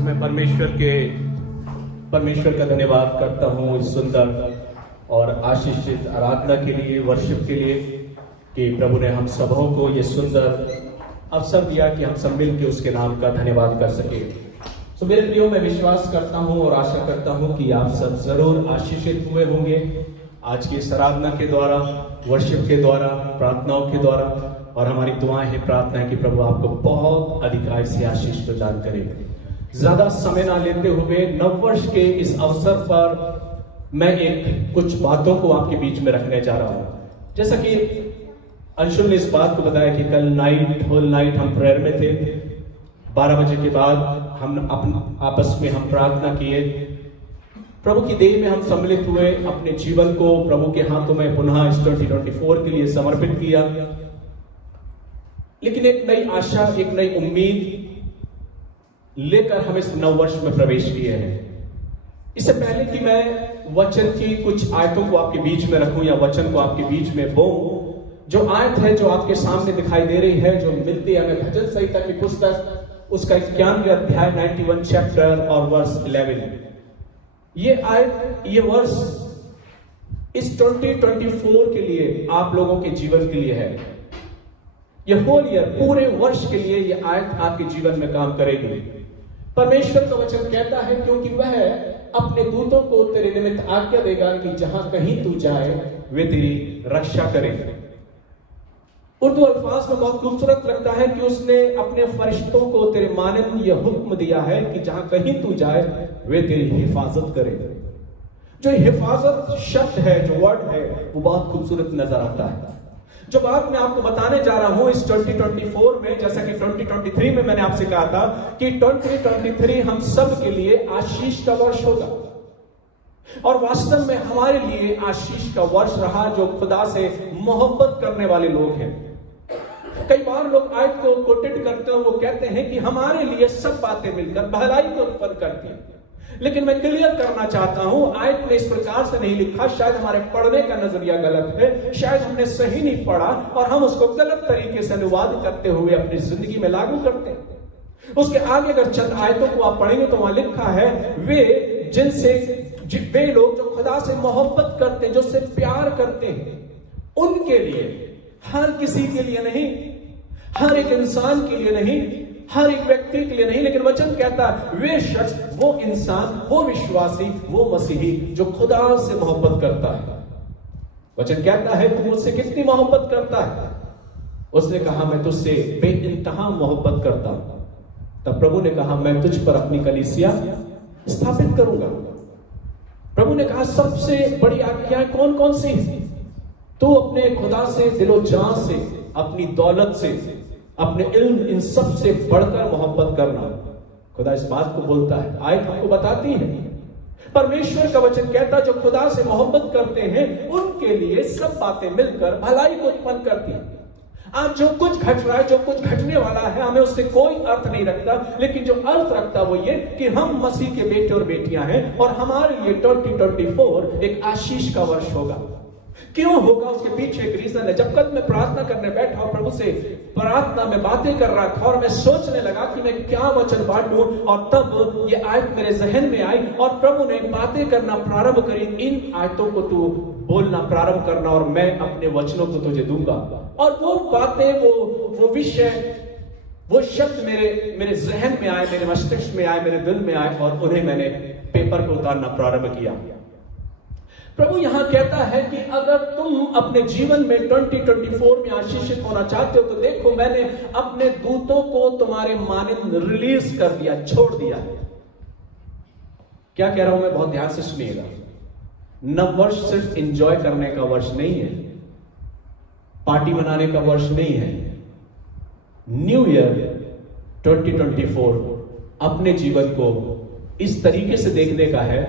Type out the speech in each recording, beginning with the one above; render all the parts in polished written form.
मैं परमेश्वर का धन्यवाद करता हूँ इस सुंदर और आशीषित आराधना के लिए, वर्शिप के लिए, कि प्रभु ने हम सबों को ये सुंदर अवसर दिया कि हम सब मिलकर उसके नाम का धन्यवाद कर सके। तो मेरे प्रियो, मैं विश्वास करता हूँ और आशा करता हूँ कि आप सब जरूर आशीषित हुए होंगे आज की इस आराधना के द्वारा, वर्शिप के द्वारा, प्रार्थनाओं के द्वारा। और हमारी दुआएं हैं, प्रार्थना है कि प्रभु आपको बहुत अधिकार से आशीष प्रदान करे। ज्यादा समय ना लेते हुए नववर्ष के इस अवसर पर मैं कुछ बातों को आपके बीच में रखने जा रहा हूं। जैसा कि अंशुल ने इस बात को बताया कि कल होल नाइट हम प्रेयर में थे। 12 बजे के बाद हम आपस में हम प्रार्थना किए, प्रभु की देह में हम सम्मिलित हुए, अपने जीवन को प्रभु के हाथों में पुनः इस 2024 के लिए समर्पित किया। लेकिन एक नई आशा, एक नई उम्मीद लेकर हम इस नववर्ष में प्रवेश किए हैं। इससे पहले कि मैं वचन की कुछ आयतों को आपके बीच में रखूं या वचन को आपके बीच में बोऊं, जो आयत है जो आपके सामने दिखाई दे रही है, जो मिलती है हमें भजन संहिता की पुस्तक, उसका 91 अध्याय 91 चैप्टर और वर्स 11। ये आयत, ये वर्ष इस 2024 के लिए, आप लोगों के जीवन के लिए है। ये होल ईयर, पूरे वर्ष के लिए ये आयत आपके जीवन में काम करेगी। परमेश्वर का वचन कहता है, क्योंकि वह अपने दूतों को तेरे निमित्त आज्ञा देगा कि जहां कहीं तू जाए वे तेरी रक्षा करेंगे। उर्दू अल्फाज में बहुत खूबसूरत लगता है कि उसने अपने फरिश्तों को तेरे मानंद यह हुक्म दिया है कि जहां कहीं तू जाए वे तेरी हिफाजत करेंगे। जो हिफाजत शब्द है, जो वर्ड है, वो बहुत खूबसूरत नजर आता है। जो बात मैं आपको बताने जा रहा हूं इस 2024 में, जैसा कि 2023 में मैंने आपसे कहा था कि 2023 हम सब के लिए आशीष का वर्ष होगा। और वास्तव में हमारे लिए आशीष का वर्ष रहा, जो खुदा से मोहब्बत करने वाले लोग हैं। कई बार लोग आयत को कोटेट करते हैं, वो कहते हैं कि हमारे लिए सब बातें मिलकर भलाई को उत्पन्न करती हैं। लेकिन मैं क्लियर करना चाहता हूं, आयत ने इस प्रकार से नहीं लिखा। शायद हमारे पढ़ने का नजरिया गलत है, शायद हमने सही नहीं पढ़ा और हम उसको गलत तरीके से अनुवाद करते हुए अपनी जिंदगी में लागू करते हैं। उसके आगे अगर चंद आयतों को आप पढ़ेंगे तो वहां लिखा है, वे लोग जो खुदा से मोहब्बत करते हैं, जो उससे प्यार करते हैं, उनके लिए, हर किसी के लिए नहीं, हर एक इंसान के लिए नहीं, हर एक व्यक्ति के लिए नहीं, लेकिन वचन कहता है वे शख्स, वो इंसान, वो विश्वासी, वो मसीही जो खुदा से मोहब्बत करता है। वचन कहता है तू मुझसे कितनी मोहब्बत करता है? उसने कहा मैं तुझसे बेइंतहा मोहब्बत करता हूं। तब प्रभु ने कहा मैं तुझ पर अपनी कलीसिया स्थापित करूंगा। प्रभु ने कहा सबसे बड़ी आज्ञाएं कौन कौन सी है? तू अपने खुदा से दिलो जान से, अपनी दौलत से, अपने इल्म, इन सब से बढ़कर मोहब्बत करना। खुदा इस बात को बोलता है, आयत हमको बताती है। परमेश्वर का वचन कहता है जो खुदा से मोहब्बत करते हैं उनके लिए सब बातें मिलकर भलाई को उत्पन्न करती हैं। आज जो कुछ घट रहा है, जो कुछ घटने वाला है, हमें उससे कोई अर्थ नहीं रखता, लेकिन जो अर्थ रखता वो ये कि हम मसीह के बेटे और बेटियां हैं और हमारे लिए 2024 एक आशीष का वर्ष होगा। क्यों होगा? उसके पीछे एक रीजन है। जब कल मैं प्रार्थना करने बैठा और प्रभु से प्रार्थना में बातें कर रहा था और मैं सोचने लगा कि मैं क्या वचन बांटूं, और तब ये आयत मेरे जहन में आई और प्रभु ने बातें करना प्रारंभ करी, इन आयतों को तू बोलना प्रारंभ करना और मैं अपने वचनों को तुझे दूंगा। और वो बातें, वो विषय, वो शब्द मेरे जहन में आए, मेरे मस्तिष्क में आए, मेरे दिल में आए और उन्हें मैंने पेपर पर उतारना प्रारंभ किया। प्रभु यहां कहता है कि अगर तुम अपने जीवन में 2024 में आशीषित होना चाहते हो तो देखो मैंने अपने दूतों को तुम्हारे मानिंद रिलीज कर दिया, छोड़ दिया। क्या कह रहा हूं मैं? बहुत ध्यान से सुनिएगा। नव वर्ष सिर्फ एंजॉय करने का वर्ष नहीं है, पार्टी मनाने का वर्ष नहीं है। न्यू ईयर 2024 अपने जीवन को इस तरीके से देखने का है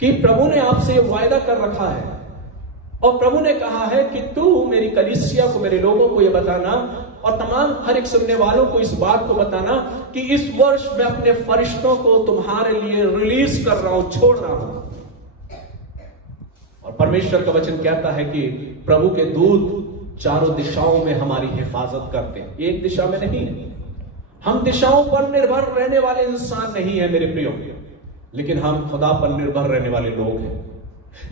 कि प्रभु ने आपसे वायदा कर रखा है और प्रभु ने कहा है कि तू मेरी कलीसिया को, मेरे लोगों को यह बताना और तमाम हर एक सुनने वालों को इस बात को बताना कि इस वर्ष मैं अपने फरिश्तों को तुम्हारे लिए रिलीज कर रहा हूं, छोड़ रहा हूं। और परमेश्वर का वचन कहता है कि प्रभु के दूत चारों दिशाओं में हमारी हिफाजत करते हैं, एक दिशा में नहीं। हम दिशाओं पर निर्भर रहने वाले इंसान नहीं है मेरे प्रियो, लेकिन हम खुदा पर निर्भर रहने वाले लोग हैं।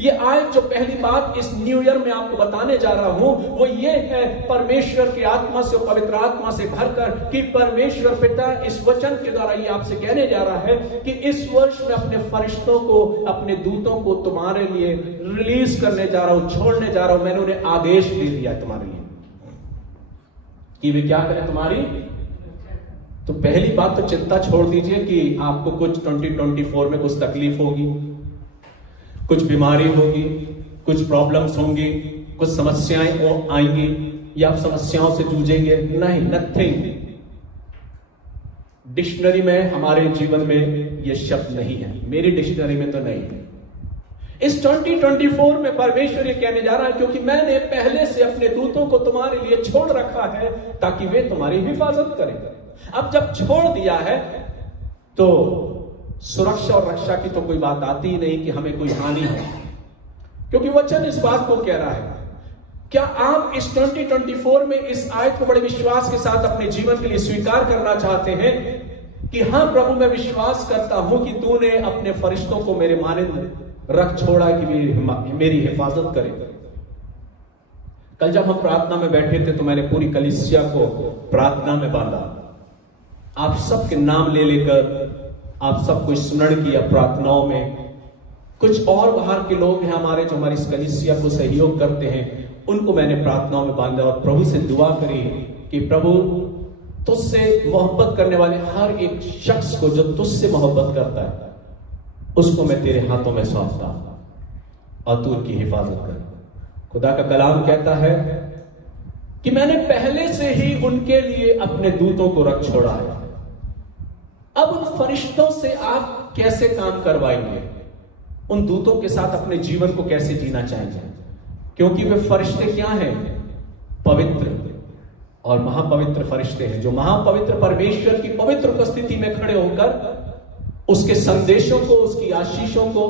ये आयत जो पहली बात इस न्यू ईयर में आपको बताने जा रहा हूं वो ये है, परमेश्वर की आत्मा से, पवित्र आत्मा से भरकर, कि परमेश्वर पिता इस वचन के द्वारा ये आपसे कहने जा रहा है कि इस वर्ष में अपने फरिश्तों को, अपने दूतों को तुम्हारे लिए रिलीज करने जा रहा हूं, छोड़ने जा रहा हूं। मैंने उन्हें आदेश दे दिया है तुम्हारे लिए कि वे क्या करें तुम्हारी। तो पहली बात तो चिंता छोड़ दीजिए कि आपको कुछ 2024 में कुछ तकलीफ होगी, कुछ बीमारी होगी, कुछ प्रॉब्लम्स होंगी, कुछ समस्याएं आएंगी या आप समस्याओं से जूझेंगे। नहीं, नथिंग। डिक्शनरी में, हमारे जीवन में यह शब्द नहीं है, मेरी डिक्शनरी में तो नहीं है। इस 2024 में परमेश्वर ये कहने जा रहा है क्योंकि मैंने पहले से अपने दूतों को तुम्हारे लिए छोड़ रखा है ताकि वे तुम्हारी हिफाजत करें। अब जब छोड़ दिया है तो सुरक्षा और रक्षा की तो कोई बात आती ही नहीं कि हमें कोई हानि है, क्योंकि वचन इस बात को कह रहा है। क्या आप इस 2024 में इस आयत को बड़े विश्वास के साथ अपने जीवन के लिए स्वीकार करना चाहते हैं कि हां प्रभु, मैं विश्वास करता हूं कि तूने अपने फरिश्तों को मेरे मानिंद रख छोड़ा कि मेरी हिफाजत करे। कल जब हम प्रार्थना में बैठे थे तो मैंने पूरी कलीसिया को प्रार्थना में बांधा। आप सबके नाम ले लेकर आप सबको स्मरण किया प्रार्थनाओं में। कुछ और बाहर के लोग हैं हमारे जो हमारी इस कलीसिया को सहयोग करते हैं, उनको मैंने प्रार्थनाओं में बांधा और प्रभु से दुआ करी कि प्रभु, तुझसे मोहब्बत करने वाले हर एक शख्स को जो तुझसे मोहब्बत करता है उसको मैं तेरे हाथों में सौंपता और तू उनकी हिफाजत कर। खुदा का कलाम कहता है कि मैंने पहले से ही उनके लिए अपने दूतों को रख छोड़ा है। अब उन फरिश्तों से आप कैसे काम करवाएंगे? उन दूतों के साथ अपने जीवन को कैसे जीना चाहेंगे? क्योंकि वे फरिश्ते क्या हैं? पवित्र और महापवित्र फरिश्ते हैं, जो महापवित्र परमेश्वर की पवित्र उपस्थिति में खड़े होकर उसके संदेशों को, उसकी आशीषों को,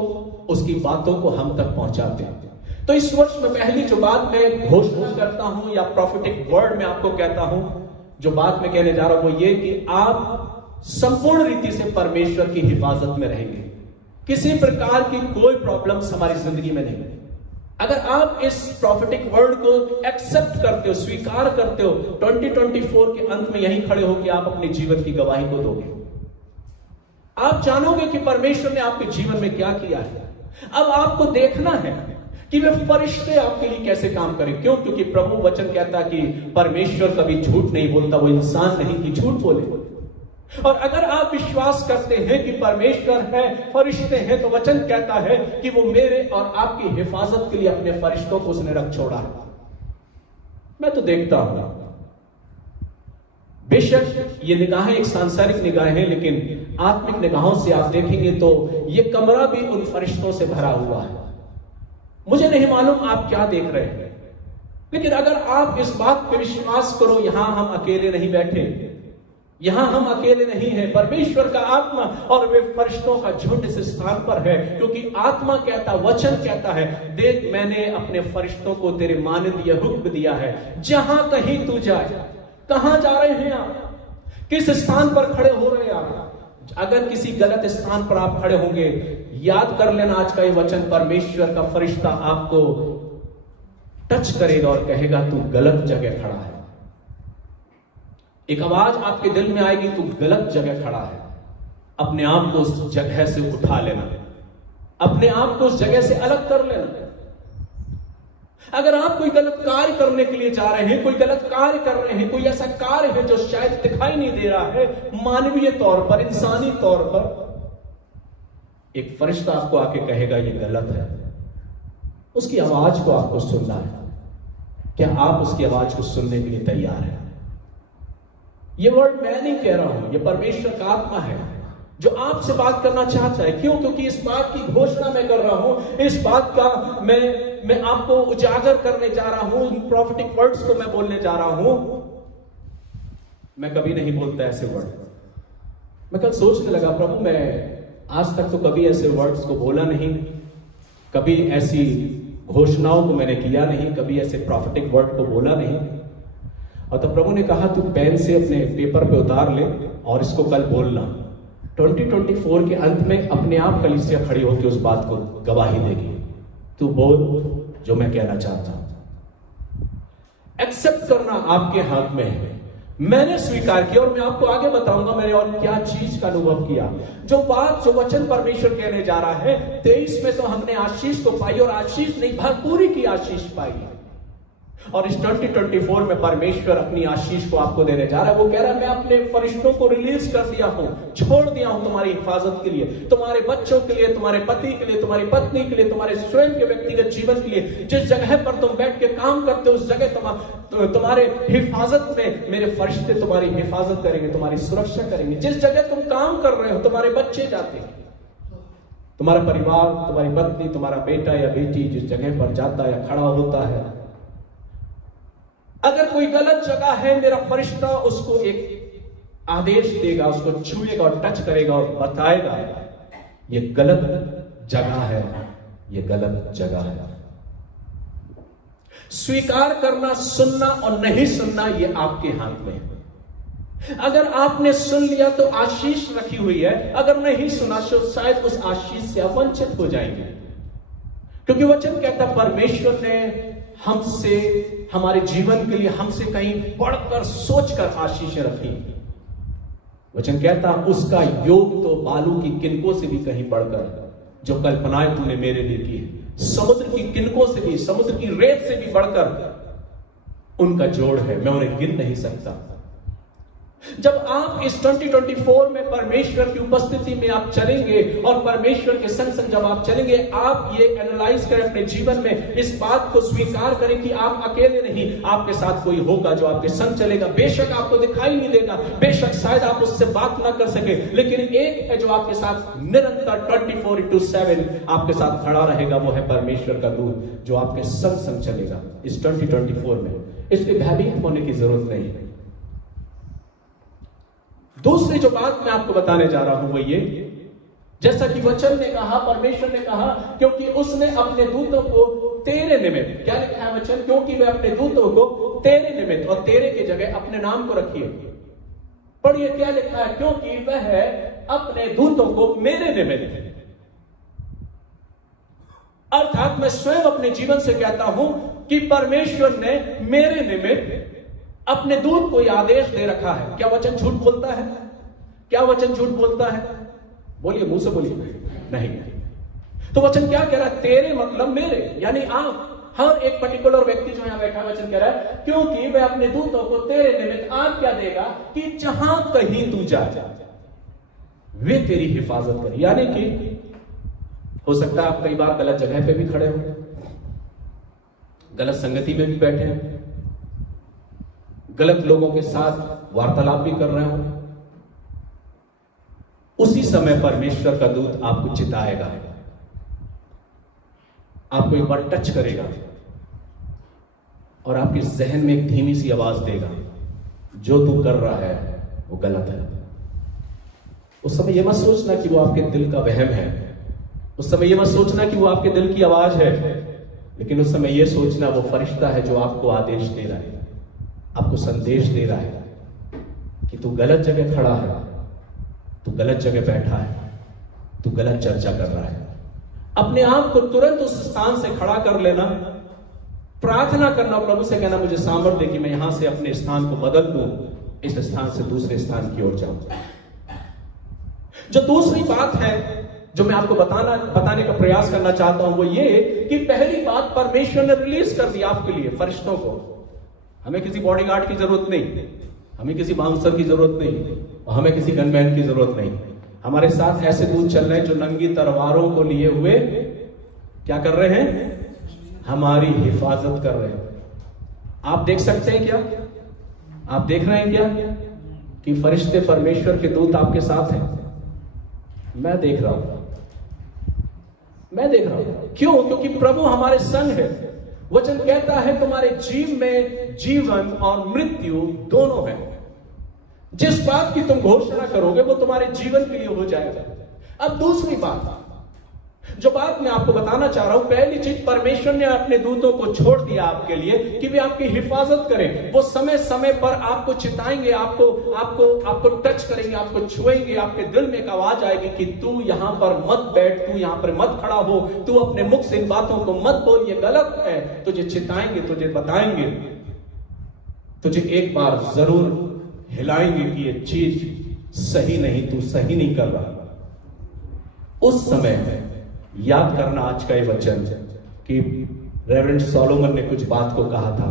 उसकी बातों को हम तक पहुंचाते हैं। तो इस वर्ष में पहली जो बात मैं घोषणा करता हूं या प्रॉफिटिक वर्ड में आपको कहता हूं, जो बात मैं कहने जा रहा हूं वो ये कि आप संपूर्ण रीति से परमेश्वर की हिफाजत में रहेंगे। किसी प्रकार की कोई प्रॉब्लम्स हमारी जिंदगी में नहीं। अगर आप इस प्रॉफिटिक वर्ड को एक्सेप्ट करते हो, स्वीकार करते हो, 2024 के अंत में यहीं खड़े हो कि आप अपने जीवन की गवाही को दोगे। आप जानोगे कि परमेश्वर ने आपके जीवन में क्या किया है। अब आपको देखना है कि वे फरिश्ते आपके लिए कैसे काम करें। क्यों? क्योंकि प्रभु वचन कहता कि परमेश्वर कभी झूठ नहीं बोलता, वो इंसान नहीं कि झूठ बोले। और अगर आप विश्वास करते हैं कि परमेश्वर है, फरिश्ते हैं, तो वचन कहता है कि वो मेरे और आपकी हिफाजत के लिए अपने फरिश्तों को उसने रख छोड़ा है। मैं तो देखता हूं, बेशक ये निगाहें एक सांसारिक निगाहें हैं, लेकिन आत्मिक निगाहों से आप देखेंगे तो ये कमरा भी उन फरिश्तों से भरा हुआ है। मुझे नहीं मालूम आप क्या देख रहे हैं, लेकिन अगर आप इस बात पे विश्वास करो, यहां हम अकेले नहीं बैठे, यहां हम अकेले नहीं हैं। परमेश्वर का आत्मा और वे फरिश्तों का झुंड इस स्थान पर है, क्योंकि आत्मा कहता, वचन कहता है, देख मैंने अपने फरिश्तों को तेरे मानिंद यह हुक्म दिया है, जहां कहीं तू जाए। कहां जा रहे हैं आप? किस स्थान पर खड़े हो रहे हैं आप? अगर किसी गलत स्थान पर आप खड़े होंगे, याद कर लेना आज का ये वचन, परमेश्वर का फरिश्ता आपको टच करेगा और कहेगा तू गलत जगह खड़ा है। एक आवाज आपके दिल में आएगी, तू गलत जगह खड़ा है। अपने आप को उस जगह से उठा लेना, अपने आप को उस जगह से अलग कर लेना। अगर आप कोई गलत कार्य करने के लिए जा रहे हैं, कोई गलत कार्य कर रहे हैं, कोई ऐसा कार्य है जो शायद दिखाई नहीं दे रहा है, मानवीय तौर पर, इंसानी तौर पर, एक फरिश्ता आपको आके कहेगा ये गलत है। उसकी आवाज को आपको सुनना है। क्या आप उसकी आवाज को सुनने के लिए तैयार हैं? ये वर्ड मैं नहीं कह रहा हूं, ये परमेश्वर का आत्मा है जो आपसे बात करना चाहता है। क्यों? क्योंकि इस बात की घोषणा मैं कर रहा हूं, इस बात का मैं आपको उजागर करने जा रहा हूं, प्रॉफिटिक वर्ड्स को मैं बोलने जा रहा हूं। मैं कभी नहीं बोलता ऐसे वर्ड। मैं कल सोचने लगा, प्रभु मैं आज तक तो कभी ऐसे वर्ड्स को बोला नहीं, कभी ऐसी घोषणाओं को मैंने किया नहीं, कभी ऐसे प्रॉफिटिक वर्ड को बोला नहीं। और तो प्रभु ने कहा तू पेन से अपने पेपर पे उतार ले और इसको कल बोलना। 2024 के अंत में अपने आप कलीसिया खड़ी होकर उस बात को गवाही देगी। तू बोल जो मैं कहना चाहता हूं। एक्सेप्ट करना आपके हाथ में है। मैंने स्वीकार किया और मैं आपको आगे बताऊंगा मैंने और क्या चीज का अनुभव किया। जो वचन परमेश्वर कहने जा रहा है, 23 में तो हमने आशीष को पाई और आशीष नहीं भरपूरी की आशीष पाई। और इस 2024 में परमेश्वर अपनी आशीष को आपको देने जा रहा है। वो कह रहा है मैं अपने फरिश्तों को रिलीज कर दिया हूं, छोड़ दिया हूं तुम्हारी हिफाजत के लिए, तुम्हारे बच्चों के लिए, तुम्हारे पति के लिए, तुम्हारी पत्नी के लिए, तुम्हारे स्वयं के व्यक्तिगत जीवन के लिए। जिस जगह पर तुम बैठ के काम करते हो उस जगह तुम्हारे हिफाजत में मेरे फरिश्ते तुम्हारी हिफाजत करेंगे, तुम्हारी सुरक्षा करेंगे। जिस जगह तुम काम कर रहे हो तुम्हारे बच्चे जाते हैं, तुम्हारा परिवार, तुम्हारी पत्नी, तुम्हारा बेटा या बेटी जिस जगह पर जाता है या खड़ा होता है, अगर कोई गलत जगह है मेरा फरिश्ता उसको एक आदेश देगा, उसको छुएगा और टच करेगा और बताएगा ये गलत जगह है, ये गलत जगह है। स्वीकार करना, सुनना और नहीं सुनना ये आपके हाथ में है। अगर आपने सुन लिया तो आशीष रखी हुई है, अगर नहीं सुना तो शायद उस आशीष से वंचित हो जाएंगे। क्योंकि वचन कहता परमेश्वर ने हमसे, हमारे जीवन के लिए हमसे कहीं बढ़कर सोचकर आशीषें रखी। वचन कहता उसका योग तो बालू की किनकों से भी कहीं बढ़कर, जो कल्पनाएं तूने मेरे लिए की है, समुद्र की किनकों से भी, समुद्र की रेत से भी बढ़कर उनका जोड़ है, मैं उन्हें गिन नहीं सकता। जब आप इस 2024 में परमेश्वर की उपस्थिति में आप चलेंगे और परमेश्वर के संग संग जब आप चलेंगे, आप ये एनालाइज करें अपने जीवन में, इस बात को स्वीकार करें कि आप अकेले नहीं, आपके साथ कोई होगा जो आपके संग चलेगा। बेशक आपको दिखाई नहीं देगा, बेशक शायद आप उससे बात ना कर सके, लेकिन एक है जो आपके साथ निरंतर 24/7 आपके साथ खड़ा रहेगा, वो है परमेश्वर का दूत जो आपके संग संग चलेगा इस 2024 में। इसलिए भयभीत होने की जरूरत नहीं है। दूसरी जो बात मैं आपको बताने जा रहा हूं वो ये, जैसा कि वचन ने कहा, परमेश्वर ने कहा, क्योंकि उसने अपने दूतों को तेरे निमित्त, क्या लिखा है वचन, क्योंकि वे अपने दूतों को तेरे निमित्त, और तेरे की जगह अपने नाम को रखिए। पढ़िए क्या लिखा है, क्योंकि वह अपने दूतों को मेरे निमित्त, अर्थात मैं स्वयं अपने जीवन से कहता हूं कि परमेश्वर ने मेरे निमित्त अपने दूत को आदेश दे रखा है। क्या वचन झूठ बोलता है? क्या वचन झूठ बोलता है? बोलिए, मुंह से बोलिए। नहीं। तो वचन क्या कह रहा है? तेरे मतलब मेरे, यानी आप, हर एक पर्टिकुलर व्यक्ति जो यहां बैठा, वचन कह रहा है क्योंकि वह अपने दूतों को तेरे निमित्त आप क्या देगा कि जहां कहीं तू जा वे तेरी हिफाजत करे। यानी कि हो सकता है आप कई बार गलत जगह पे भी खड़े हो, गलत संगति में भी बैठे हो, गलत लोगों के साथ वार्तालाप भी कर रहे हो, उसी समय परमेश्वर का दूत आपको चिताएगा, आपको एक बार टच करेगा और आपके जहन में एक धीमी सी आवाज देगा, जो तू कर रहा है वो गलत है। उस समय यह मत सोचना कि वो आपके दिल का वहम है, उस समय यह मत सोचना कि वो आपके दिल की आवाज है, लेकिन उस समय यह सोचना वो फरिश्ता है जो आपको आदेश दे रहा है, आपको संदेश दे रहा है कि तू गलत जगह खड़ा है, तू गलत जगह बैठा है, तू गलत चर्चा कर रहा है। अपने आप को तुरंत उस स्थान से खड़ा कर लेना, प्रार्थना करना, प्रभु से कहना मुझे सामर्थ्य दे कि मैं यहां से अपने स्थान को बदल दूं, इस स्थान से दूसरे स्थान की ओर जाऊं। जो दूसरी बात है जो मैं आपको बताने का प्रयास करना चाहता हूं वो ये कि पहली बात, परमेश्वर ने रिलीज कर दिया आपके लिए फरिश्तों को। हमें किसी बॉडीगार्ड की जरूरत नहीं, हमें किसी बाउंसर की जरूरत नहीं, और हमें किसी गनमैन की जरूरत नहीं। हमारे साथ ऐसे दूत चल रहे हैं जो नंगी तलवारों को लिए हुए क्या कर रहे हैं? हमारी हिफाजत कर रहे हैं। आप देख सकते हैं क्या? आप देख रहे हैं क्या कि फरिश्ते परमेश्वर के दूत आपके साथ हैं? मैं देख रहा हूं, मैं देख रहा हूं। क्यों? क्योंकि प्रभु हमारे संग है। वचन कहता है तुम्हारे जीव में जीवन और मृत्यु दोनों है। जिस बात की तुम घोषणा करोगे वो तुम्हारे जीवन के लिए हो जाएगा। अब दूसरी बात, जो बात मैं आपको बताना चाह रहा हूं, पहली चीज, परमेश्वर ने अपने दूतों को छोड़ दिया आपके लिए कि वे आपकी हिफाजत करें। वो समय समय पर आपको चिताएंगे, आपको टच करेंगे, आपको छुएंगे। आपके दिल में एक आवाज आएगी कि तू यहां पर मत बैठ, तू यहां पर मत खड़ा हो, तू अपने मुख से इन बातों को मत बोल, ये गलत है। तुझे चिताएंगे, तुझे बताएंगे, तुझे एक बार जरूर हिलाएंगे कि ये चीज सही नहीं, तू सही नहीं कर रहा। उस समय याद करना आज का ये वचन कि रेवरेंड सोलोमन ने कुछ बात को कहा था,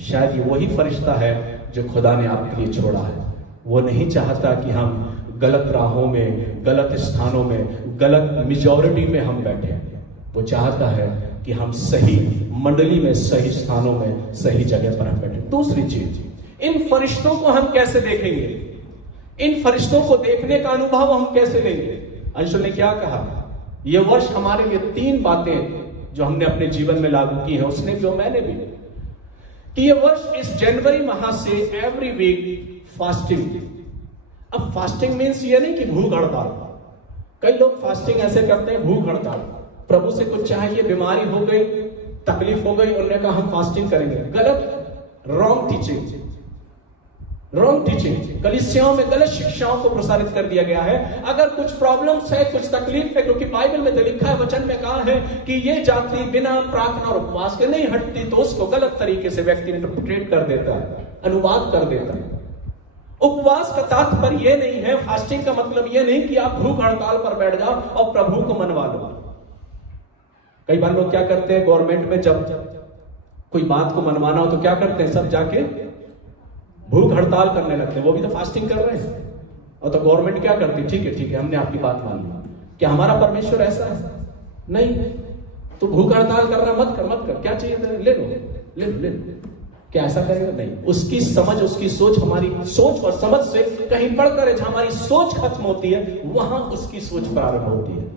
शायद ये वही फरिश्ता है जो खुदा ने आपके लिए छोड़ा है। वो नहीं चाहता कि हम गलत राहों में, गलत स्थानों में, गलत मेजॉरिटी में हम बैठे। वो चाहता है कि हम सही मंडली में, सही स्थानों में, सही जगह पर हम बैठे। दूसरी चीज, इन फरिश्तों को हम कैसे देखेंगे? इन फरिश्तों को देखने का अनुभव हम कैसे लेंगे? अंशुल ने क्या कहा, यह वर्ष हमारे लिए 3 बातें जो हमने अपने जीवन में लागू की है, उसने भी और मैंने भी, कि यह वर्ष इस जनवरी माह से एवरी वीक फास्टिंग। अब फास्टिंग मीन्स ये नहीं कि भूख हड़ताल। कई लोग फास्टिंग ऐसे करते हैं, भूख हड़ताल, प्रभु से कुछ चाहिए, बीमारी हो गई, तकलीफ हो गई, उन्होंने कहा हम फास्टिंग करेंगे। गलत, रॉन्ग टीचिंग, रॉन्ग टीचिंग। कलीसियाओं में गलत शिक्षाओं को प्रसारित कर दिया गया है। अगर कुछ प्रॉब्लम्स है, कुछ तकलीफ है, क्योंकि बाइबल में तो लिखा है, वचन में कहा है कि ये जाति बिना प्रार्थना और उपवास के नहीं हटती, तो उसको गलत तरीके से व्यक्ति इंटरप्रेट कर देता है, अनुवाद कर देता है। उपवास का तात्पर्य ये नहीं है, फास्टिंग का मतलब ये नहीं कि आप भूख हड़ताल पर बैठ जाओ और प्रभु को मनवा लो। कई बार लोग क्या करते हैं, गवर्नमेंट में जब कोई बात को मनवाना हो तो क्या करते हैं, सब जाके भूख हड़ताल करने लगते हैं। वो भी तो फास्टिंग कर रहे हैं। और तो गवर्नमेंट क्या करती, ठीक है हमने आपकी बात मान ली। क्या हमारा परमेश्वर ऐसा है? नहीं। तो भूख हड़ताल करना मत कर, क्या चाहिए ले लो। क्या ऐसा करेगा? नहीं। उसकी समझ, उसकी सोच हमारी सोच और समझ से कहीं बढ़कर है। जहां हमारी सोच खत्म होती है, वहां उसकी सोच प्रारंभ होती है।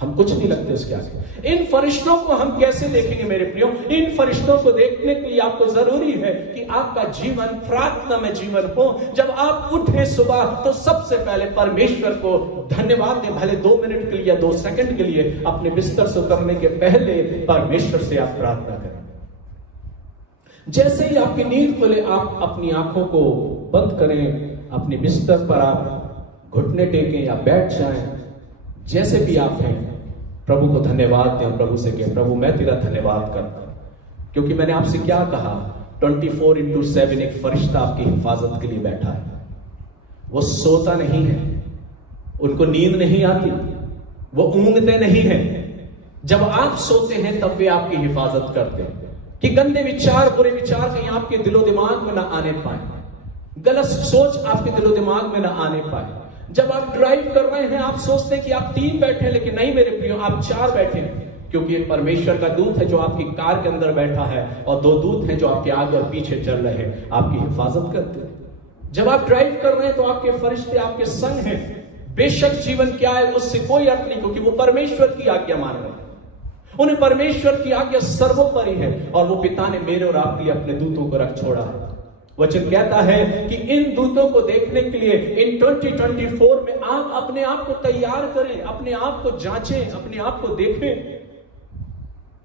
हम कुछ नहीं लगते उसके आगे। इन फरिश्तों को हम कैसे देखेंगे मेरे प्रियो? इन फरिश्तों को देखने के लिए आपको जरूरी है कि आपका जीवन प्रार्थना में जीवन हो। जब आप उठे सुबह, तो सबसे पहले परमेश्वर को धन्यवाद दें। भले 2 मिनट के लिए या 2 सेकंड के लिए अपने बिस्तर से उतरने के पहले परमेश्वर से आप प्रार्थना करें। जैसे ही आपकी नींद खुले, आप अपनी आंखों को बंद करें, अपने बिस्तर पर आप घुटने टेकें या बैठ जाएं, जैसे भी आप हैं, प्रभु को धन्यवाद दें। प्रभु से कहें, प्रभु मैं तेरा धन्यवाद करता हूं, क्योंकि मैंने आपसे क्या कहा, 24/7 एक फरिश्ता आपकी हिफाजत के लिए बैठा है। वो सोता नहीं है, उनको नींद नहीं आती, वो ऊँघते नहीं है। जब आप सोते हैं तब वे आपकी हिफाजत करते हैं कि गंदे विचार, बुरे विचार कहीं आपके दिलो दिमाग में ना आने पाए, गलत सोच आपके दिलो दिमाग में ना आने पाए। जब आप ड्राइव कर रहे हैं, आप सोचते हैं कि आप 3 बैठे हैं, लेकिन नहीं मेरे प्रियो, आप 4 बैठे हैं, क्योंकि एक परमेश्वर का दूत है जो आपकी कार के अंदर बैठा है, और 2 दूत हैं जो आपके आगे और पीछे चल रहे हैं, आपकी हिफाजत करते हैं। जब आप ड्राइव कर रहे हैं तो आपके फरिश्ते आपके संग हैं। बेशक जीवन क्या है उससे कोई अर्थ नहीं, क्योंकि वो परमेश्वर की आज्ञा मान रहे हैं। उन्हें परमेश्वर की आज्ञा सर्वोपरि है, और वो पिता ने मेरे और आपके लिए अपने दूतों को रख छोड़ा है। वचन कहता है कि इन दूतों को देखने के लिए इन 2024 में आप अपने आप को तैयार करें, अपने आप को जांचें, अपने आप को देखें।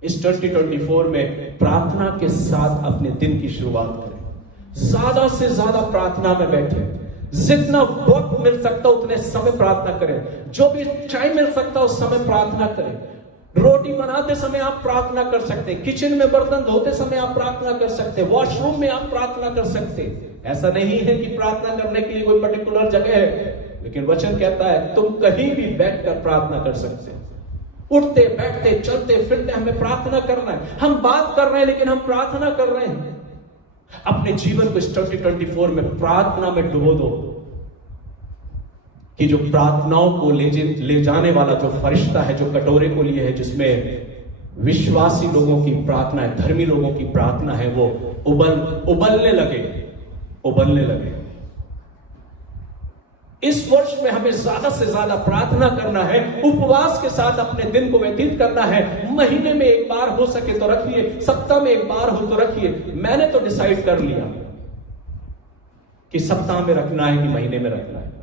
इस 2024 में प्रार्थना के साथ अपने दिन की शुरुआत करें। ज्यादा से ज्यादा प्रार्थना में बैठे, जितना वक्त मिल सकता उतने समय प्रार्थना करें। जो भी टाइम मिल सकता उस समय प्रार्थना करें। रोटी बनाते समय आप प्रार्थना कर सकते हैं, किचन में बर्तन धोते समय आप प्रार्थना कर सकते हैं, वॉशरूम में आप प्रार्थना कर सकते हैं। ऐसा नहीं है कि प्रार्थना करने के लिए कोई पर्टिकुलर जगह है, लेकिन वचन कहता है तुम कहीं भी बैठकर प्रार्थना कर सकते हो। उठते बैठते चलते फिरते हमें प्रार्थना करना है। हम बात कर रहे हैं लेकिन हम प्रार्थना कर रहे हैं। अपने जीवन को इस 2024 में प्रार्थना में डुबो दो, कि जो प्रार्थनाओं को ले जाने वाला जो फरिश्ता है, जो कटोरे को लिए है, जिसमें विश्वासी लोगों की प्रार्थना है, धर्मी लोगों की प्रार्थना है, वो उबलने लगे। इस वर्ष में हमें ज्यादा से ज्यादा प्रार्थना करना है, उपवास के साथ अपने दिन को व्यतीत करना है। महीने में एक बार हो सके तो रखिए, सप्ताह में एक बार हो तो रखिए। मैंने तो डिसाइड कर लिया कि सप्ताह में रखना है कि महीने में रखना है।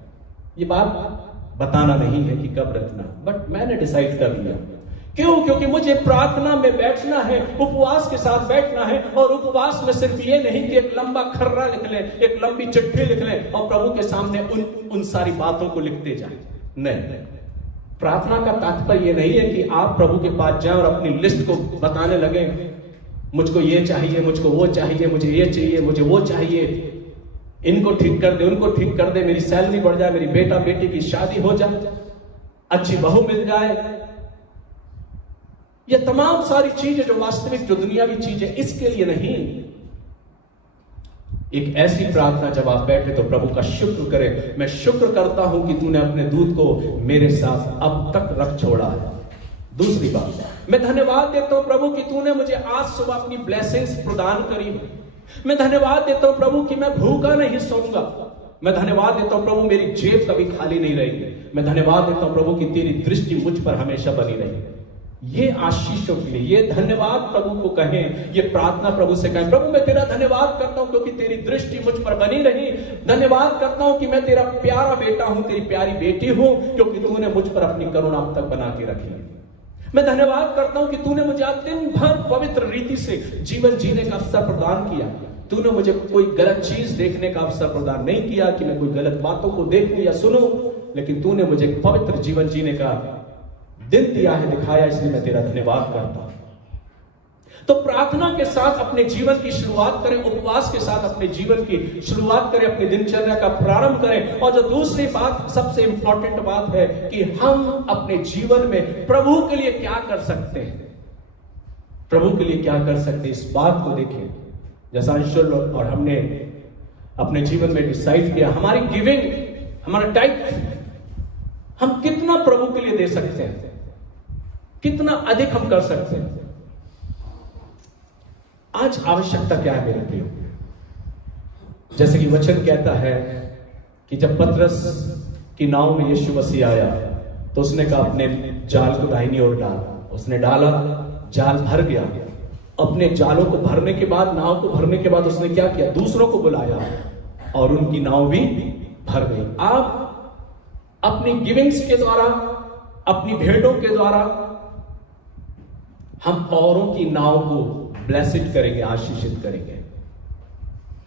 ये बात बताना नहीं है कि कब रखना, बट मैंने डिसाइड कर लिया। क्यों? क्योंकि मुझे प्रार्थना में बैठना है, उपवास के साथ बैठना है। और उपवास में सिर्फ ये नहीं कि एक लंबा खर्रा लिख लें, एक लंबी चिट्ठी लिख लें और प्रभु के सामने उन सारी बातों को लिखते जाएं। नहीं, प्रार्थना का तात्पर्य ये नहीं है कि आप प्रभु के पास जाएं और अपनी लिस्ट को बताने लगे, मुझको ये चाहिए, मुझको वो चाहिए, मुझे ये चाहिए, मुझे वो चाहिए, इनको ठीक कर दे, उनको ठीक कर दे, मेरी सैलरी बढ़ जाए, मेरी बेटा बेटी की शादी हो जाए, अच्छी बहू मिल जाए। ये तमाम सारी चीजें जो वास्तविक, जो दुनियावी चीजें, इसके लिए नहीं। एक ऐसी प्रार्थना जब आप बैठे तो प्रभु का शुक्र करें, मैं शुक्र करता हूं कि तूने अपने दूत को मेरे साथ अब तक रख छोड़ा है। दूसरी बात, मैं धन्यवाद देता हूं प्रभु कि तूने मुझे आज सुबह अपनी ब्लेसिंग्स प्रदान करी। मैं धन्यवाद देता हूं प्रभु कि मैं भूखा नहीं सोऊंगा। मैं धन्यवाद देता हूं प्रभु मेरी जेब कभी खाली नहीं रहेगी। मैं धन्यवाद देता हूं प्रभु कि तेरी दृष्टि मुझ पर हमेशा बनी रही। ये आशीषों के लिए, ये धन्यवाद प्रभु को कहें, ये प्रार्थना प्रभु से कहें, प्रभु मैं तेरा धन्यवाद करता हूं क्योंकि तेरी दृष्टि मुझ पर बनी रही। धन्यवाद करता हूं कि मैं तेरा प्यारा बेटा हूं, तेरी प्यारी बेटी हूं, क्योंकि तूने मुझ पर अपनी करुणा अब तक बना के रखी। मैं धन्यवाद करता हूं कि तूने मुझे आज दिन भर पवित्र रीति से जीवन जीने का अवसर प्रदान किया। तूने मुझे कोई गलत चीज देखने का अवसर प्रदान नहीं किया कि मैं कोई गलत बातों को देखूं या सुनूं, लेकिन तूने मुझे पवित्र जीवन जीने का दिन दिया है, दिखाया, इसलिए मैं तेरा धन्यवाद करता हूं। तो प्रार्थना के साथ अपने जीवन की शुरुआत करें, उपवास के साथ अपने जीवन की शुरुआत करें, अपनी दिनचर्या का प्रारंभ करें। और जो दूसरी बात, सबसे इंपॉर्टेंट बात है कि हम अपने जीवन में प्रभु के लिए क्या कर सकते हैं। प्रभु के लिए क्या कर सकते हैं, इस बात को देखें। जैसा अंशुल और हमने अपने जीवन में डिसाइड किया, हमारी गिविंग, हमारा टाइप, हम कितना प्रभु के लिए दे सकते हैं, कितना अधिक हम कर सकते हैं। आज आवश्यकता क्या है मेरे प्रियो? जैसे कि वचन कहता है कि जब पतरस की नाव में यीशु मसीह आया तो उसने कहा अपने जाल को दाहिनी ओर डाल। उसने डाला, जाल भर गया। अपने जालों को भरने के बाद, नाव को भरने के बाद उसने क्या किया? दूसरों को बुलाया और उनकी नाव भी भर गई। आप अपनी गिविंग्स के द्वारा, अपनी भेंटों के द्वारा हम औरों की नाव को ब्लेसिड करेंगे, आशीषित करेंगे।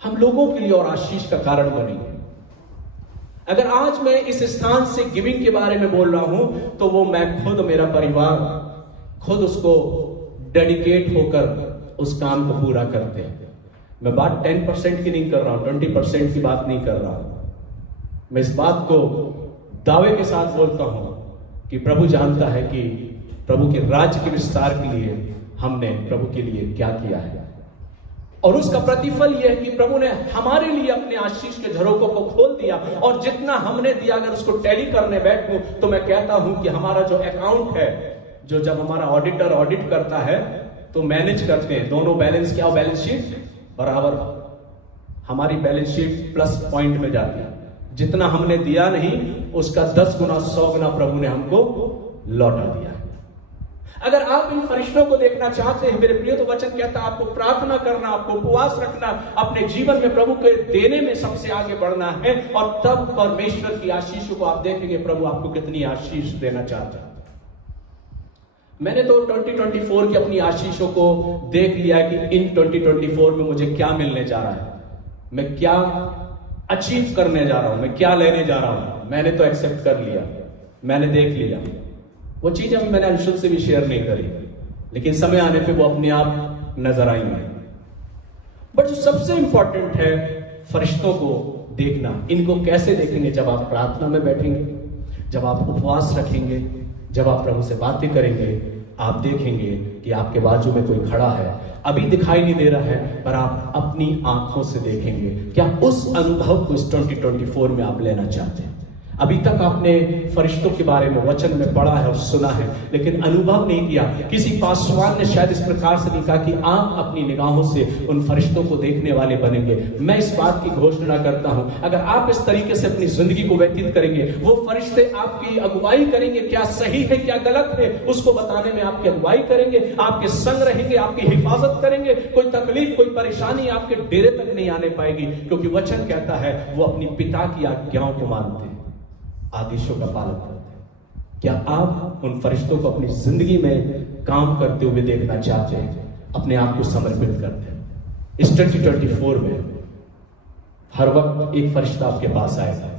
हम लोगों के लिए और आशीष का कारण बनेंगे। अगर आज मैं इस स्थान से गिविंग के बारे में बोल रहा हूं तो वो मैं खुद, मेरा परिवार खुद उसको डेडिकेट होकर उस काम को पूरा करते हैं। मैं बात 10% की नहीं कर रहा हूं, 20% की बात नहीं कर रहा हूं। मैं इस बात को दावे के साथ बोलता हूं कि प्रभु जानता है कि प्रभु के राज्य के विस्तार के लिए हमने प्रभु के लिए क्या किया है, और उसका प्रतिफल यह है कि प्रभु ने हमारे लिए अपने आशीष के झरोकों को खोल दिया। और जितना हमने दिया, अगर उसको टैली करने बैठूं तो मैं कहता हूं कि हमारा जो अकाउंट है, जो जब हमारा ऑडिटर ऑडिट करता है तो मैनेज करते हैं, दोनों बैलेंस क्या हो, बैलेंस शीट बराबर, हमारी बैलेंस शीट प्लस पॉइंट में जाती है। जितना हमने दिया नहीं, उसका 10 गुना 100 गुना प्रभु ने हमको लौटा दिया। अगर आप इन फरिश्तों को देखना चाहते हैं मेरे प्रिय, तो वचन कहता है आपको प्रार्थना करना, आपको उपवास रखना, अपने जीवन में प्रभु के देने में सबसे आगे बढ़ना है, और तब परमेश्वर की आशीषों को आप देखेंगे प्रभु आपको कितनी आशीष देना चाहता है। मैंने तो 2024 की अपनी आशीषों को देख लिया कि इन 2024 में मुझे क्या मिलने जा रहा है, मैं क्या अचीव करने जा रहा हूं, मैं क्या लेने जा रहा हूं। मैंने तो एक्सेप्ट कर लिया, मैंने देख लिया। वो चीज अभी मैंने अंशुल से भी शेयर नहीं करी, लेकिन समय आने पे वो अपने आप नजर आएंगे। बट जो सबसे इंपॉर्टेंट है, फरिश्तों को देखना। इनको कैसे देखेंगे? जब आप प्रार्थना में बैठेंगे, जब आप उपवास रखेंगे, जब आप प्रभु से बातें करेंगे, आप देखेंगे कि आपके बाजू में कोई खड़ा है, अभी दिखाई नहीं दे रहा है, पर आप अपनी आंखों से देखेंगे। क्या उस अनुभव को इस 2024 में आप लेना चाहते हैं? अभी तक आपने फरिश्तों के बारे में वचन में पढ़ा है और सुना है, लेकिन अनुभव नहीं किया। किसी पासवान ने शायद इस प्रकार से लिखा कि आप अपनी निगाहों से उन फरिश्तों को देखने वाले बनेंगे। मैं इस बात की घोषणा करता हूं, अगर आप इस तरीके से अपनी जिंदगी को व्यतीत करेंगे, वो फरिश्ते आपकी अगुवाई करेंगे, क्या सही है क्या गलत है उसको बताने में आपकी अगुवाई करेंगे, आपके संग रहेंगे, आपकी हिफाजत करेंगे। कोई तकलीफ, कोई परेशानी आपके डेरे तक नहीं आने पाएगी, क्योंकि वचन कहता है वो अपनी पिता की आज्ञाओं को मानते हैं। आदेशों का पालन करते हैं? क्या आप उन फरिश्तों को अपनी जिंदगी में काम करते हुए देखना चाहते हैं, अपने आप को समर्पित करते हैं? इस 2024 में हर वक्त एक फरिश्ता आपके पास आएगा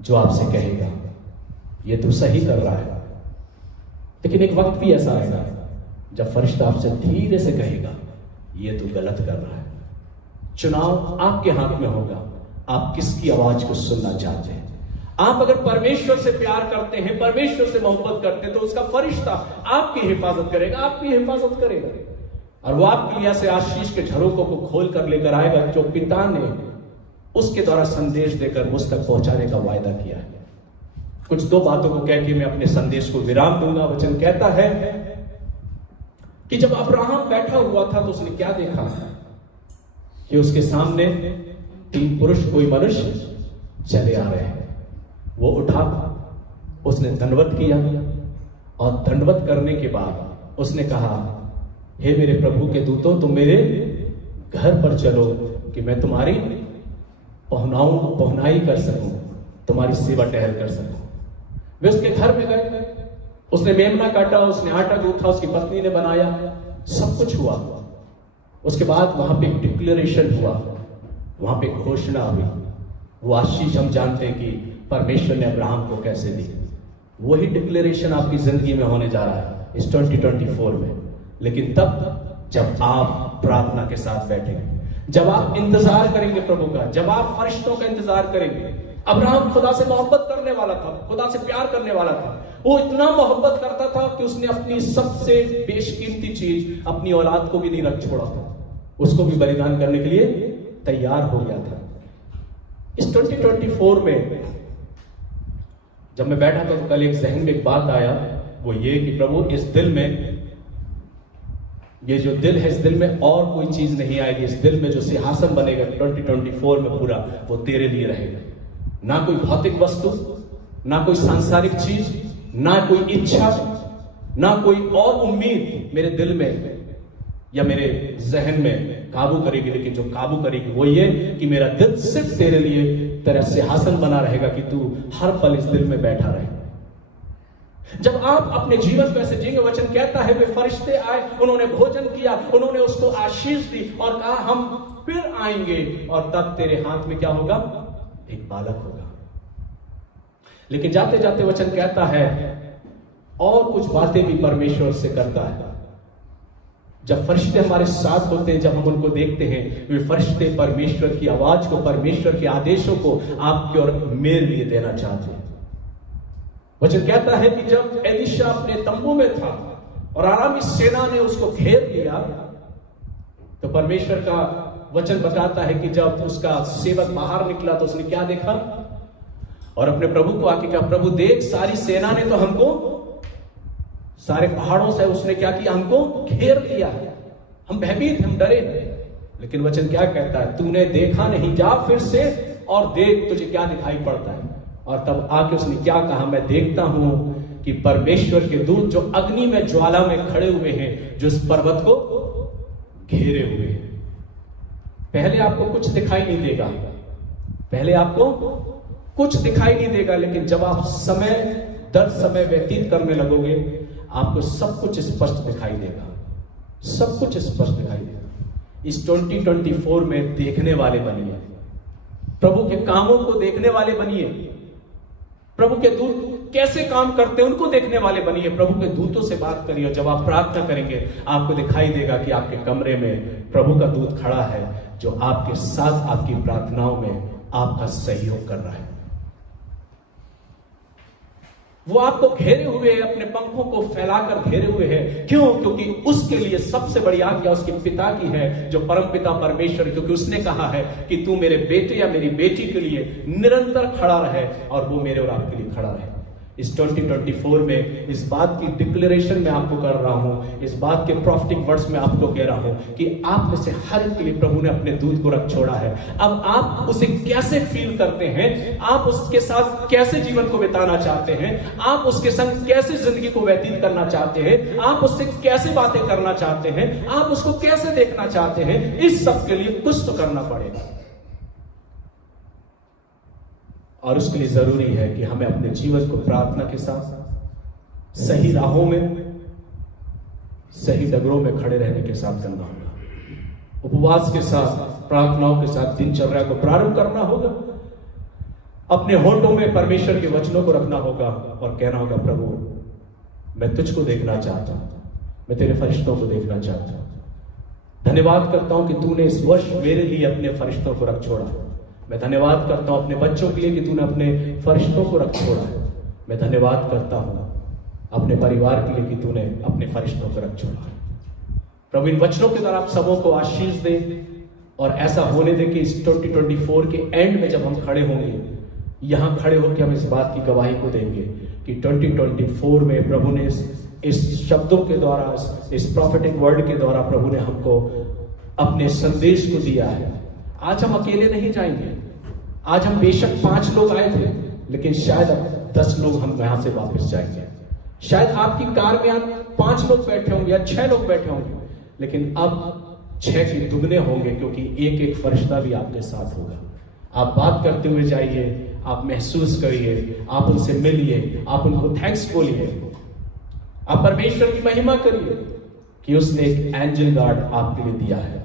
जो आपसे कहेगा ये तू सही कर रहा है, लेकिन एक वक्त भी ऐसा आएगा जब फरिश्ता आपसे धीरे से कहेगा ये तू गलत कर रहा है। चुनाव आपके हाथ में होगा, आप किसकी आवाज को सुनना चाहते हैं। आप अगर परमेश्वर से प्यार करते हैं, परमेश्वर से मोहब्बत करते हैं, तो उसका फरिश्ता आपकी हिफाजत करेगा, आपकी हिफाजत करेगा, और वो आपके लिए ऐसे आशीष के झरोकों को खोल कर लेकर आएगा जो पिता ने उसके द्वारा संदेश देकर मुझ तक पहुंचाने का वायदा किया है। कुछ दो बातों को कह के मैं अपने संदेश को विराम दूंगा। वचन कहता है कि जब अब्राहम बैठा हुआ था तो उसने क्या देखा कि उसके सामने 3 पुरुष, कोई मनुष्य चले आ रहे हैं। वो उठा, उसने दंडवत किया, और दंडवत करने के बाद उसने कहा, हे मेरे प्रभु के दूतों, तुम मेरे घर पर चलो कि मैं तुम्हारी पहुनाई कर सकूं, तुम्हारी सेवा टहल कर सकूं। वे उसके घर में गए, उसने मेमना काटा, उसने आटा गूंथा, उसकी पत्नी ने बनाया, सब कुछ हुआ। उसके बाद वहां पे एक डिक्लेरेशन हुआ, वहां पे घोषणा हुई। वो आशीष हम जानते हैं कि परमेश्वर ने अब्राहम को कैसे दी। वही डिक्लेरेशन आपकी जिंदगी में होने जा रहा है इस 2024 में। लेकिन तब जब आप प्रार्थना के साथ बैठेंगे, जब आप इंतजार करेंगे प्रभु का, जब आप फरिश्तों का इंतजार करेंगे। अब्राहम खुदा से मोहब्बत करने वाला था, खुदा से प्यार करने वाला था। वो इतना मोहब्बत करता था कि उसने अपनी सबसे बेशकीमती चीज, अपनी औलाद को भी नहीं रख छोड़ा था, उसको भी बलिदान करने के लिए तैयार हो गया था। इस 2024 में जब मैं बैठा था तो कल एक जहन में एक बात आया, वो ये कि प्रभु इस दिल में, ये जो दिल है, इस दिल में और कोई चीज नहीं आएगी। इस दिल में जो सिंहासन बनेगा 2024 में पूरा, वो तेरे लिए रहेगा। ना कोई भौतिक वस्तु, ना कोई सांसारिक चीज, ना कोई इच्छा, ना कोई और उम्मीद मेरे दिल में या मेरे जहन में काबू करेगी। लेकिन जो काबू करेगी वो ये कि मेरा दिल सिर्फ तेरे लिए, तेरा सिंहासन बना रहेगा कि तू हर पल इस दिल में बैठा रहे। जब आप अपने जीवन को ऐसे जिएंगे, वचन कहता है वे फरिश्ते आए, उन्होंने भोजन किया, उन्होंने उसको आशीष दी और कहा हम फिर आएंगे, और तब तेरे हाथ में क्या होगा? एक बालक होगा। लेकिन जाते जाते वचन कहता है और कुछ बातें भी परमेश्वर से करता है। जब फरिश्ते हमारे साथ होते हैं, जब हम उनको देखते हैं, वे फरिश्ते परमेश्वर की आवाज को, परमेश्वर के आदेशों को आपके और मेरे लिए देना चाहते हैं। वचन कहता है कि जब एलीशा अपने तंबू में था और आरामी सेना ने उसको घेर लिया, तो परमेश्वर का वचन बताता है कि जब उसका सेवक बाहर निकला तो उसने क्या देखा, और अपने प्रभु को आके कहा, प्रभु देख, सारी सेना ने तो हमको सारे पहाड़ों से उसने क्या किया, हमको घेर लिया, हम भयभीत, हम डरे। लेकिन वचन क्या कहता है? तूने देखा नहीं, जा फिर से और देख तुझे क्या दिखाई पड़ता है। और तब आके उसने क्या कहा? मैं देखता हूं कि परमेश्वर के दूत जो अग्नि में, ज्वाला में खड़े हुए हैं, जो इस पर्वत को घेरे हुए हैं। पहले आपको कुछ दिखाई नहीं देगा, पहले आपको कुछ दिखाई नहीं देगा, लेकिन जब आप समय दर समय व्यतीत करने लगोगे, आपको सब कुछ स्पष्ट दिखाई देगा, सब कुछ स्पष्ट दिखाई देगा। इस 2024 में देखने वाले बनिए, प्रभु के कामों को देखने वाले बनिए, प्रभु के दूत कैसे काम करते हैं उनको देखने वाले बनिए, प्रभु के दूतों से बात करिए। जब आप प्रार्थना करेंगे, आपको दिखाई देगा कि आपके कमरे में प्रभु का दूत खड़ा है, जो आपके साथ आपकी प्रार्थनाओं में आपका सहयोग कर रहा है। वो आपको घेरे हुए है, अपने पंखों को फैलाकर घेरे हुए है। क्यों? क्योंकि उसके लिए सबसे बड़ी आज्ञा उसके पिता की है, जो परम पिता परमेश्वर, क्योंकि उसने कहा है कि तू मेरे बेटे या मेरी बेटी के लिए निरंतर खड़ा रहे, और वो मेरे और आपके लिए खड़ा रहे। इस 2024 में इस बात की डिक्लेरेशन मैं आपको कर रहा हूं, इस बात के प्रॉफिटिक वर्ड्स में आपको कह रहा हूं कि आप में से हर एक के लिए प्रभु ने अपने दूत को रख छोड़ा है। अब आप उसे कैसे फील करते हैं, आप उसके साथ कैसे जीवन को बिताना चाहते हैं, आप उसके संग कैसे जिंदगी को व्यतीत करना चाहते हैं, आप उससे कैसे बातें करना चाहते हैं, आप उसको कैसे देखना चाहते हैं, इस सब के लिए कुछ तो करना पड़ेगा। और उसके लिए जरूरी है कि हमें अपने जीवन को प्रार्थना के साथ सही राहों में, सही डगरों में खड़े रहने के साथ करना होगा। उपवास के साथ, प्रार्थनाओं के साथ दिनचर्या को प्रारंभ करना होगा। अपने होठों में परमेश्वर के वचनों को रखना होगा और कहना होगा, प्रभु मैं तुझको देखना चाहता हूं, मैं तेरे फरिश्तों को देखना चाहता हूं। धन्यवाद करता हूं कि तूने इस वर्ष मेरे लिए अपने फरिश्तों को रख छोड़ा। मैं धन्यवाद करता हूं अपने बच्चों के लिए कि तूने अपने फरिश्तों को रख छोड़ा है। मैं धन्यवाद करता हूं अपने परिवार के लिए कि तूने अपने फरिश्तों को रख छोड़ा है। प्रभु इन वचनों के द्वारा आप सबों को आशीष दे और ऐसा होने दे कि इस 2024 के एंड में जब हम खड़े होंगे, यहां खड़े होकर हम इस बात की गवाही को देंगे कि 2024 में प्रभु ने इस शब्दों के द्वारा, इस प्रॉफिटिक वर्ड के द्वारा प्रभु ने हमको अपने संदेश को दिया है। आज हम अकेले नहीं जाएंगे। आज हम बेशक 5 लोग आए थे, लेकिन शायद अब 10 लोग हम यहां से वापस जाएंगे। शायद आपकी कार में आप 5 लोग बैठे होंगे या 6 लोग बैठे होंगे, लेकिन अब 6 के दुगने होंगे, क्योंकि एक एक फरिश्ता भी आपके साथ होगा। आप बात करते हुए जाइए, आप महसूस करिए, आप उनसे मिलिए, आप उनको थैंक्स बोलिए, आप परमेश्वर की महिमा करिए कि उसने एक एंजल गार्ड आपके लिए दिया है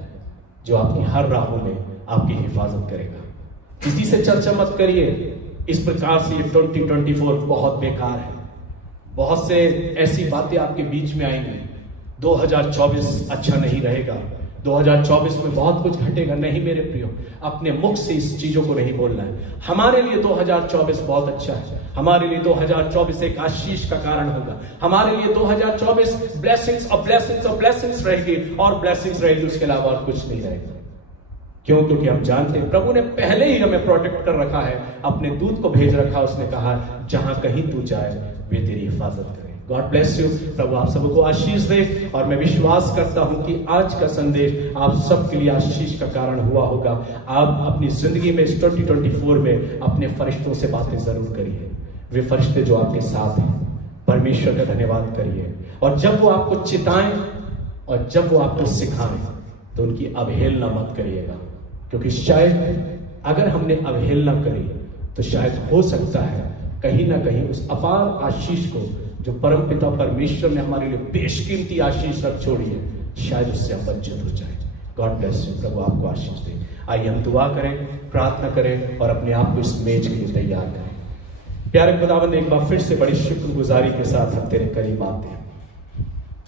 जो आपकी हर राहों में आपकी हिफाजत करेगा। किसी से चर्चा मत करिए इस प्रकार से ये 2024 बहुत बेकार है। बहुत से ऐसी बातें आपके बीच में आएंगी। 2024 अच्छा नहीं रहेगा, 2024 में बहुत कुछ घटेगा। नहीं मेरे प्रियो, अपने मुख से इस चीजों को नहीं बोलना है। हमारे लिए 2024 बहुत अच्छा है। हमारे लिए 2024 एक आशीष का कारण होगा। हमारे लिए 2024 ब्लेसिंग्स और ब्लेसिंग्स और ब्लेसिंग्स रहेगी और ब्लेसिंग्स रहेगी, उसके अलावा और कुछ नहीं रहेगा। क्यों? क्योंकि हम जानते हैं प्रभु ने पहले ही हमें प्रोटेक्ट कर रखा है, अपने दूत को भेज रखा। उसने कहा जहां कहीं तू जाए वे तेरी हिफाजत करें। God bless you. प्रभु आप सबको आशीष दे और मैं विश्वास करता हूं कि आज का संदेश आप सबके लिए आशीष का कारण हुआ होगा। आप अपनी जिंदगी में इस 2024 में अपने फरिश्तों से बातें जरूर करिए। वे फरिश्ते जो आपके साथ हैं, परमेश्वर का धन्यवाद करिए। और जब वो आपको चिताएं और जब वो आपको सिखाएं तो उनकी अवहेलना मत करिएगा, क्योंकि शायद अगर हमने अवहेलना करी तो शायद हो सकता है कहीं ना कहीं उस अपार आशीष को जो परमपिता परमेश्वर ने हमारे लिए बेशकीमती आशीष रख छोड़ी है, शायद उससे हम वंचित हो जाए। God bless you. प्रभु आपको आशीष दे। आइए हम दुआ करें, प्रार्थना करें और अपने आप को इस मेज के लिए तैयार करें। प्यारे खुदावंद, एक बार फिर से बड़ी शुक्रगुजारी के साथ हम तेरे करीब आते हैं।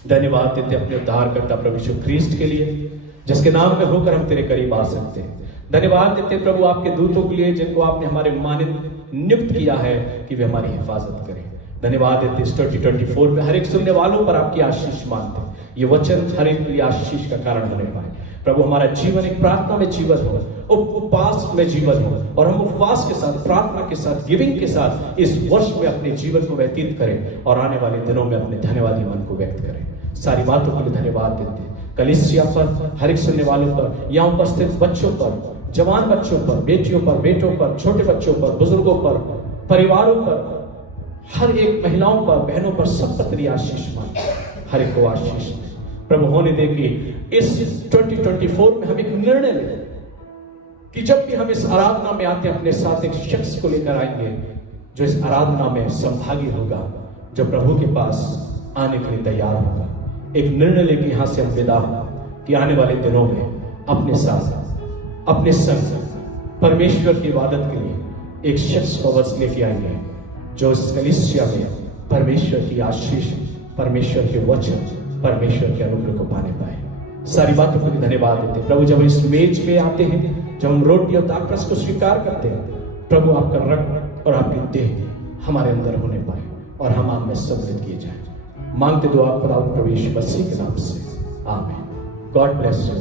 धन्यवाद देते अपने उद्धारकर्ता प्रभु यीशु ख्रीस्त के लिए, जिसके नाम में होकर हम तेरे करीब आ सकते हैं। धन्यवाद देते प्रभु आपके दूतों के लिए, जिनको आपने हमारे मानिंद नियुक्त किया है कि वे हमारी हिफाजत करें। धन्यवाद देते इस 2024 में हर एक सुनने वालों पर आपकी आशीष मांगते हैं। ये वचन हर एक के लिए आशीष का कारण होने पाए। प्रभु हमारा जीवन एक प्रार्थना में जीवन हो, उपवास में जीवन हो, और हम उपवास के साथ, प्रार्थना के साथ, गिविंग के साथ इस वर्ष में अपने जीवन को व्यतीत करें और आने वाले दिनों में अपने धन्यवादी मन को व्यक्त करें। सारी बातों के लिए धन्यवाद देते हैं। कलीसिया पर, हर एक सुनने वालों पर, यहाँ उपस्थित बच्चों पर, जवान बच्चों पर, बेटियों पर, बेटों पर, छोटे बच्चों पर, बुजुर्गों पर, परिवारों पर, हर एक महिलाओं पर, बहनों पर, सब पर तेरी आशीष मांगे। हर एक को आशीष प्रभु होने दे कि इस 2024 में हम एक निर्णय लें कि जब भी हम इस आराधना में आते हैं, अपने साथ एक शख्स को लेकर आएंगे जो इस आराधना में संभागी होगा, जो प्रभु के पास आने के लिए तैयार होगा। एक निर्णय लेके यहां से हम विदा हो कि आने वाले दिनों में अपने साथ, अपने संग परमेश्वर की इबादत के लिए एक शख्स को अवश्य लेके आएंगे जो इस कलीसिया में परमेश्वर की आशीष, परमेश्वर के वचन, परमेश्वर के अनुग्रह को पाने पाए। सारी बातों को धन्यवाद देते प्रभु। जब इस मेज में आते हैं, जब हम रोटी और दाखरस को स्वीकार करते हैं, प्रभु आपका रक्त और आपकी देह हमारे अंदर होने पाए और हम आप में समृद्ध किए जाए। मांगते दुआ प्रभु यीशु मसीह के नाम से, आमीन। God bless you.